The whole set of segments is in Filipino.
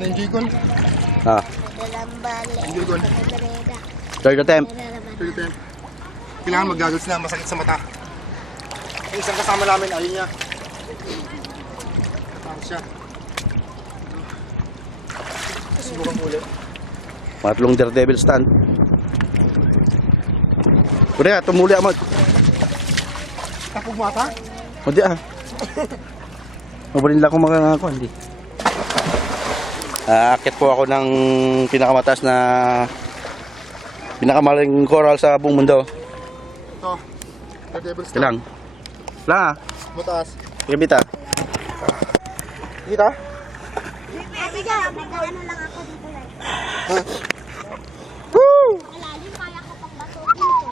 Na-enjoy ko. Ah, Enjoy ko. third attempt. Third attempt. Kailangan mag-goggles na, masakit sa mata. Yung isang kasama namin, ayun niya. Tapos siya. Susubukan ko ulit. Patlong daredevil stand. Kuya, tumuli amad. Tapog mata? O di ah. Mabalin lang kung makangako, hindi. Aakit po ako ng pinakamataas na pinakamaling coral sa buong mundo. Ito. Daredevil stand. Kailang. Lang ah. Mataas. Kibita. Kita? Ano lang ako dito lang. Ha? Woo! Malalim, kaya ko pang bato dito.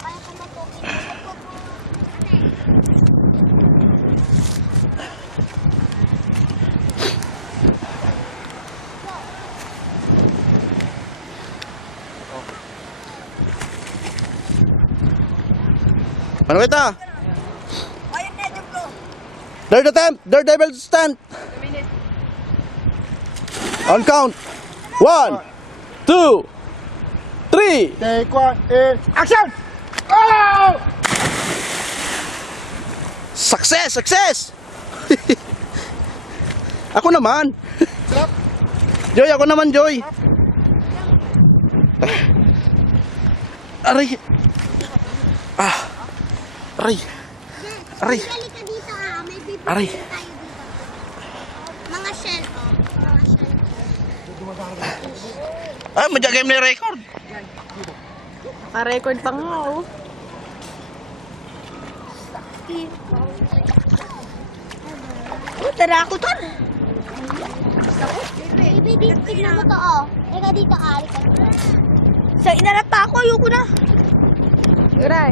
Kaya ko bato dito. Ano kita? Ayun na, jump ko. Third attempt. Daredevil stand. On count. 1, 2, 3. Take one, action! Oh! Success! Success! Ako naman. Sarap! Joy, ako naman, Joy. Aray. Ah. Aray. Aray. Balik ka dito ah, may bibigyan Aray. tayo dito. Mga shell oh. Mga shell. Ah, madya game na record. Naka-record pa nga, oh. Oh, tara ako tar. Baby, dito, tignan mo to oh. Teka dito, ali ka. Sa inarap pa ako, ayoko na. Yuray.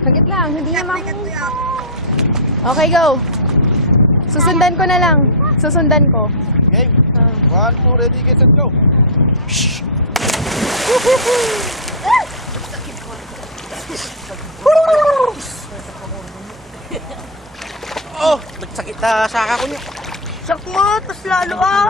Sagit lang, hindi naman. Okay, go. Susundan ko na lang. Susundan ko. Game. 1, 2, ready, get set, go. Oh, nagsakit na saka ko niya. Sak mo, tas lalo ah.